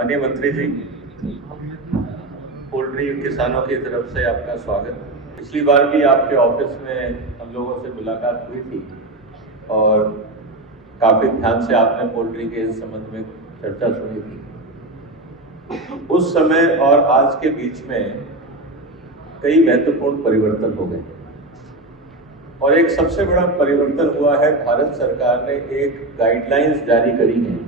माननीय मंत्री जी, पोल्ट्री किसानों की तरफ से आपका स्वागत। पिछली बार भी आपके ऑफिस में हम लोगों से मुलाकात हुई थी और काफ़ी ध्यान से आपने पोल्ट्री के इस संबंध में चर्चा सुनी थी। उस समय और आज के बीच में कई महत्वपूर्ण परिवर्तन हो गए और एक सबसे बड़ा परिवर्तन हुआ है, भारत सरकार ने एक गाइडलाइंस जारी करी है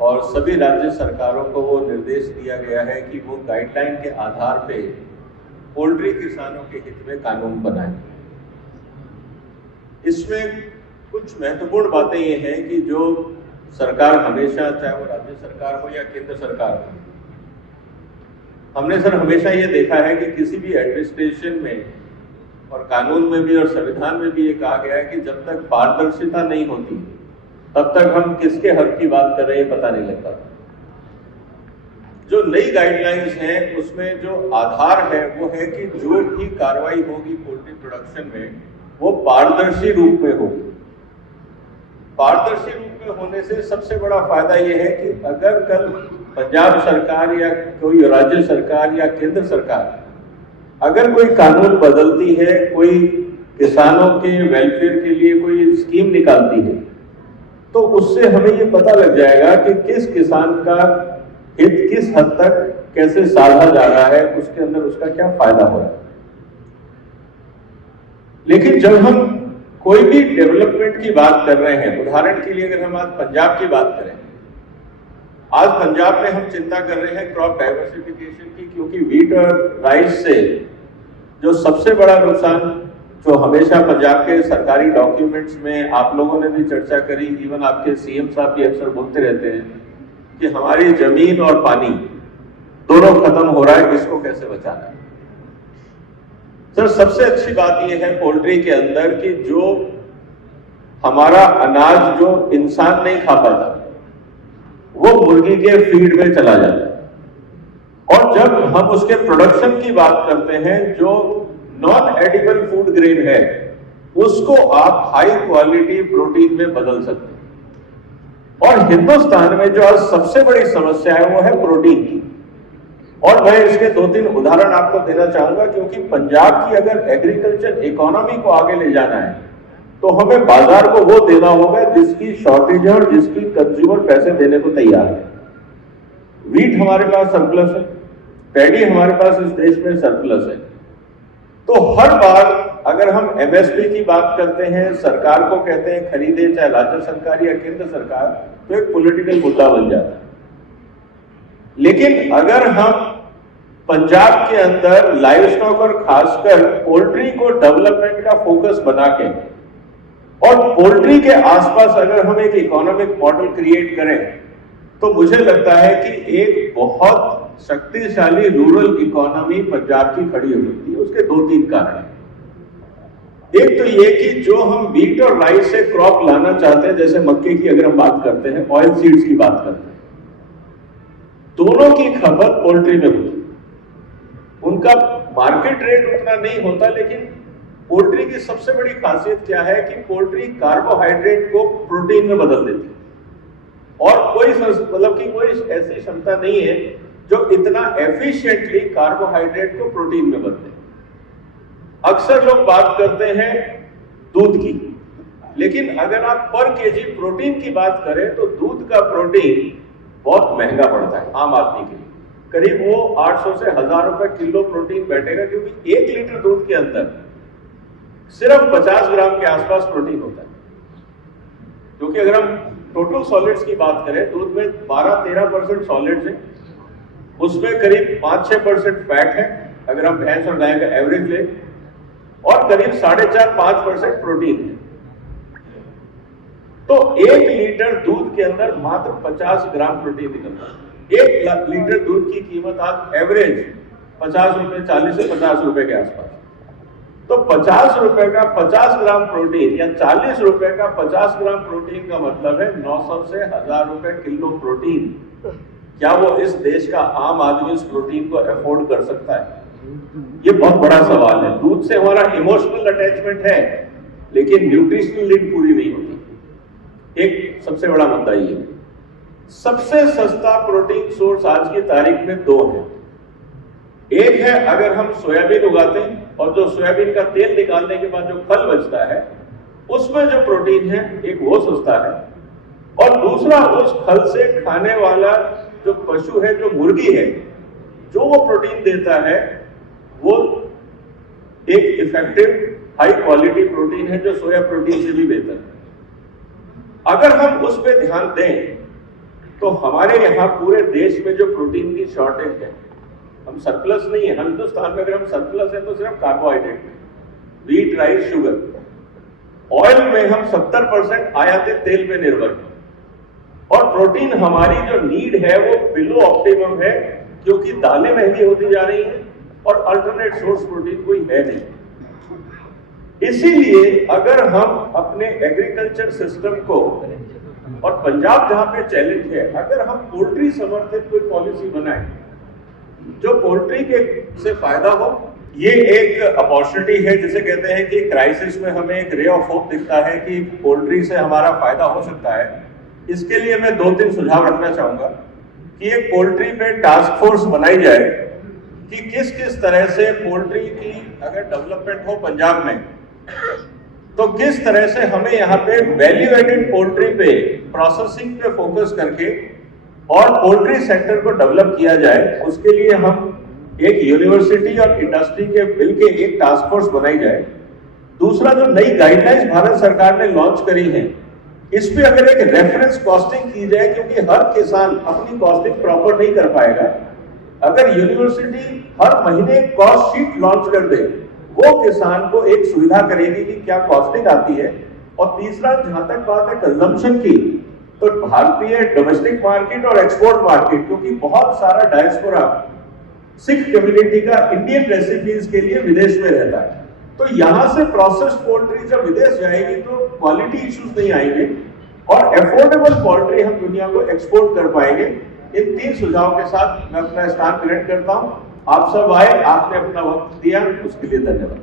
और सभी राज्य सरकारों को वो निर्देश दिया गया है कि वो गाइडलाइन के आधार पे पोल्ट्री किसानों के हित में कानून बनाएं। इसमें कुछ महत्वपूर्ण बातें ये हैं कि जो सरकार हमेशा, चाहे वो राज्य सरकार हो या केंद्र सरकार हो, हमने सर हमेशा ये देखा है कि किसी भी एडमिनिस्ट्रेशन में और कानून में भी और संविधान में भी ये कहा गया है कि जब तक पारदर्शिता नहीं होती तब तक हम किसके हक की बात कर रहे हैं पता नहीं लगता। जो नई गाइडलाइंस हैं उसमें जो आधार है वो है कि जो भी कार्रवाई होगी पोल्ट्री प्रोडक्शन में वो पारदर्शी रूप में होगी। पारदर्शी रूप में होने से सबसे बड़ा फायदा ये है कि अगर कल पंजाब सरकार या कोई राज्य सरकार या केंद्र सरकार अगर कोई कानून बदलती है, कोई किसानों के वेलफेयर के लिए कोई स्कीम निकालती है, तो उससे हमें ये पता लग जाएगा कि किस किसान का हित किस हद तक कैसे साधा जा रहा है, उसके अंदर उसका क्या फायदा हो रहा है। लेकिन जब हम कोई भी डेवलपमेंट की बात कर रहे हैं, उदाहरण के लिए अगर हम आज पंजाब की बात करें, आज पंजाब में हम चिंता कर रहे हैं क्रॉप डाइवर्सिफिकेशन की, क्योंकि व्हीट और राइस से जो सबसे बड़ा नुकसान जो हमेशा पंजाब के सरकारी डॉक्यूमेंट्स में आप लोगों ने भी चर्चा करी, इवन आपके सीएम साहब भी अक्सर बोलते रहते हैं कि हमारी जमीन और पानी दोनों खत्म हो रहा है, इसको कैसे बचाना है। सर सबसे अच्छी बात यह है पोल्ट्री के अंदर कि जो हमारा अनाज जो इंसान नहीं खा पाता वो मुर्गी के फीड में चला जाता है, और जब हम उसके प्रोडक्शन की बात करते हैं जो नॉन एडिबल फूड ग्रेन है उसको आप हाई क्वालिटी प्रोटीन में बदल सकते हैं। और हिंदुस्तान में जो आज सबसे बड़ी समस्या है वो है प्रोटीन की, और मैं इसके 2-3 उदाहरण आपको देना चाहूंगा, क्योंकि पंजाब की अगर एग्रीकल्चर इकोनॉमी को आगे ले जाना है तो हमें बाजार को वो देना होगा जिसकी शॉर्टेज है और जिसकी कंज्यूमर पैसे देने को तैयार है। व्हीट हमारे पास सरप्लस है, पैडी हमारे पास इस देश में सरप्लस है, तो हर बार अगर हम एमएसपी की बात करते हैं, सरकार को कहते हैं खरीदे, चाहे राज्य सरकार या केंद्र सरकार, तो एक पॉलिटिकल मुद्दा बन जाता है। लेकिन अगर हम पंजाब के अंदर लाइव स्टॉक और खासकर पोल्ट्री को डेवलपमेंट का फोकस बना के और पोल्ट्री के आसपास अगर हम एक इकोनॉमिक मॉडल क्रिएट करें तो मुझे लगता है कि एक बहुत शक्तिशाली रूरल इकोनॉमी पंजाब की खड़ी हो सकती है। उसके 2-3 कारण हैं। एक तो ये कि जो हम व्हीट और राइस से क्रॉप लाना चाहते हैं, जैसे मक्के की अगर हम बात करते हैं, ऑयल सीड्स की बात करते हैं, दोनों की खपत पोल्ट्री में होती है। उनका मार्केट रेट उतना नहीं होता, लेकिन पोल्ट्री की सबसे बड़ी खासियत क्या है कि पोल्ट्री कार्बोहाइड्रेट को प्रोटीन में बदल देती है, और कोई मतलब कि कोई ऐसी क्षमता नहीं है जो इतना एफिशिएंटली कार्बोहाइड्रेट को प्रोटीन में बदले। अक्सर लोग बात करते हैं दूध की, लेकिन अगर आप पर केजी प्रोटीन की बात करें तो दूध का प्रोटीन बहुत महंगा पड़ता है आम आदमी के लिए। करीब वो 800 से 1000 रुपए किलो प्रोटीन बैठेगा, क्योंकि 1 लीटर दूध के अंदर सिर्फ 50 ग्राम के आसपास प्रोटीन होता है। क्योंकि अगर हम टोटल सॉलिड्स की बात करें, दूध में 12-13% सॉलिड्स हैं, उसमें करीब 5-6% फैट है अगर हम भैंस और गाय का एवरेज लें, और करीब 4.5-5% प्रोटीन है। तो 1 लीटर दूध के अंदर मात्र 50 ग्राम प्रोटीन निकलता है। 1 लीटर दूध की कीमत आज एवरेज 50 रुपए, 40 से 50 रुपए के आसपास। तो 50 रुपए का 50 ग्राम प्रोटीन या 40 रुपए का 50 ग्राम प्रोटीन का मतलब है 900 से 1000 रुपए किलो प्रोटीन। क्या वो इस देश का आम आदमी उस प्रोटीन को अफोर्ड कर सकता है? ये बहुत बड़ा सवाल है। दूध से हमारा इमोशनल अटैचमेंट है, लेकिन न्यूट्रिशनल नीड पूरी नहीं होती। एक सबसे बड़ा मुद्दा ये। सबसे सस्ता प्रोटीन सोर्स आज की तारीख में दो है। एक है अगर हम सोयाबीन उगाते हैं और जो सोयाबीन का तेल निकालने के बाद जो खल बचता है उसमें जो प्रोटीन है एक वो सस्ता है, और दूसरा उस खल से खाने वाला जो पशु है, जो मुर्गी है, जो वो प्रोटीन देता है वो एक इफेक्टिव हाई क्वालिटी प्रोटीन है जो सोया प्रोटीन से भी बेहतर है। अगर हम उस पर ध्यान दें तो हमारे यहाँ पूरे देश में जो प्रोटीन की शॉर्टेज है, हम सरप्लस नहीं है। हिंदुस्तान में अगर हम सरप्लस है तो सिर्फ कार्बोहाइड्रेट में, व्हीट, राइस, शुगर। ऑयल में हम 70% आयातित तेल पे निर्भर हैं, और प्रोटीन हमारी जो नीड है वो बिलो ऑप्टिमम है, क्योंकि दालें महंगी होती जा रही हैं और अल्टरनेट सोर्स प्रोटीन कोई है नहीं। इसीलिए अगर हम अपने एग्रीकल्चर सिस्टम को, और पंजाब जहां पे चैलेंज है, अगर हम पोल्ट्री समर्थित कोई पॉलिसी बनाएं जो पोल्ट्री के से फायदा हो, ये एक अपॉर्चुनिटी है। जिसे कहते हैं कि क्राइसिस में हमें एक रे ऑफ होप दिखता है कि पोल्ट्री से हमारा फायदा हो सकता है। इसके लिए मैं 2-3 सुझाव रखना चाहूंगा कि एक पोल्ट्री पे टास्क फोर्स बनाई जाए कि किस किस तरह से पोल्ट्री की अगर डेवलपमेंट हो पंजाब में, तो किस तरह से हमें यहाँ पे वैल्यू एडेड पोल्ट्री पे, प्रोसेसिंग पे फोकस करके और पोल्ट्री सेक्टर को डेवलप किया जाए। उसके लिए हम एक यूनिवर्सिटी और इंडस्ट्री के मिलके एक टास्क फोर्स बनाई जाए। दूसरा, जो नई गाइडलाइंस भारत सरकार ने लॉन्च करी है, इस पे अगर एक रेफरेंस कॉस्टिंग की जाए, क्योंकि हर किसान अपनी कॉस्टिंग प्रॉपर नहीं कर पाएगा। अगर यूनिवर्सिटी हर महीने कॉस्ट शीट लॉन्च कर दे, वो किसान को एक सुविधा करेगी कि क्या कॉस्टिंग आती है। और तीसरा, जहां तक बात है कंजम्पशन की, तो भारतीय डोमेस्टिक मार्केट और एक्सपोर्ट मार्केट, क्योंकि बहुत सारा डायस्पोरा सिख कम्युनिटी का इंडियन रेसिपीज के लिए विदेश में रहता है, तो यहां से प्रोसेस्ड पोल्ट्री जब विदेश जाएगी तो क्वालिटी इश्यूज नहीं आएंगे और एफोर्डेबल पोल्ट्री हम दुनिया को एक्सपोर्ट कर पाएंगे। इन 3 सुझाव के साथ मैं अपना स्थान ग्रहण करता हूं। आप सब आए, आपने अपना वक्त दिया, उसके लिए धन्यवाद।